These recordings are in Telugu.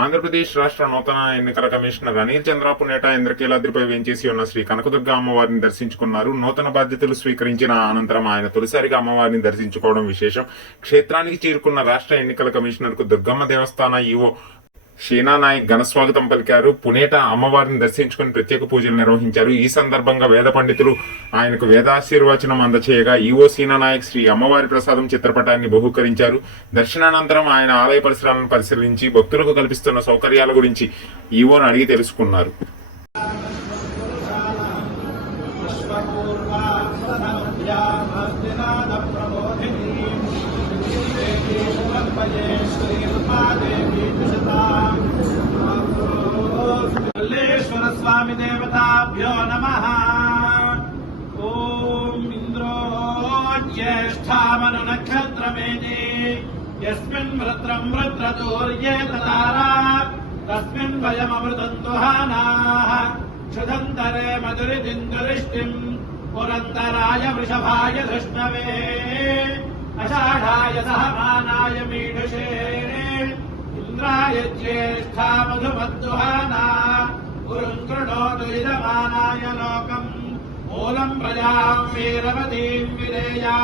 ఆంధ్రప్రదేశ్ రాష్ట్ర నూతన ఎన్నికల కమిషనర్ అనిల్ చంద్ర పునేట ఇంద్రకీలాద్రిపై వేంచేసి ఉన్న శ్రీ కనకదుర్గ అమ్మవారిని దర్శించుకున్నారు. నూతన బాధ్యతలు స్వీకరించిన అనంతరం ఆయన తొలిసారిగా అమ్మవారిని దర్శించుకోవడం విశేషం. క్షేత్రానికి చేరుకున్న రాష్ట్ర ఎన్నికల కమిషనర్ కు దుర్గమ్మ దేవస్థాన ఈవో షీనా నాయక్ ఘనస్వాగతం పలికారు. పునేట అమ్మవారిని దర్శించుకుని ప్రత్యేక పూజలు నిర్వహించారు. ఈ సందర్భంగా వేద పండితులు ఆయనకు వేదాశీర్వచనం అందచేయగా ఈవో షీనా నాయక్ శ్రీ అమ్మవారి ప్రసాదం చిత్రపటాన్ని బహూకరించారు. దర్శనానంతరం ఆయన ఆలయ పరిసరాలను పరిశీలించి భక్తులకు కల్పిస్తున్న సౌకర్యాల గురించి ఈవోను అడిగి తెలుసుకున్నారు. మల్లేశ్వర స్వామి దేవతాభ్యో నమః. ఓం ఇంద్రో జ్యేష్ఠామను నక్షత్రమేనే యస్మిన్ వృత్రం వృత్రదూర్యే తదారా తస్మిన్ వయమమృతం దుహానాః క్షుధంతరే మధురిదిందురిష్టిం పురంతరాయ వృషభాయ ధృష్ణవే అషాఢాయ సహమానాయ మీఢుషే ఇంద్రాయ జ్యేష్ఠా మధుమద్దుహానా గురుం కృణోతు ఇదమానాయ లోకం మూలం ప్రజాం వీరవతీం విరేయా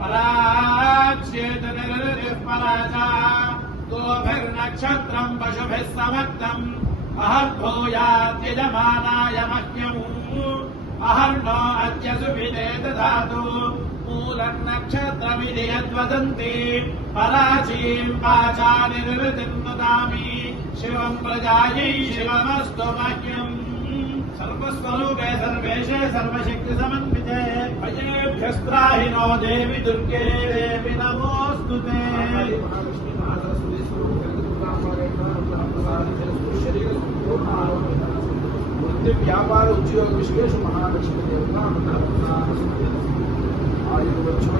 పరాచ్యేత నిరరిః పరాజా గోభిర్నక్షత్రం పశుభిः సమక్తం అహర్భూయాద్యజమానాయ మహ్యము అహర్నో అద్య సుభిదే దదాతు మూలన్నక్షత్రమిది యద్వదంతి పరాచీం వాచాని నిరృతిం దదామి శివం ప్రజాయై శివమస్తు మహ్యం. సర్వస్వరూపే సర్వేశే సర్వశక్తి సమన్వితే భయేభ్యస్త్రాహినో దేవి దుర్గే దేవి నమోస్తుతే. వృత్తి వ్యాపార ఉద్యోగ విశ్వేష మహాలక్ష్మి దేవత ఆయుర్వచ్చో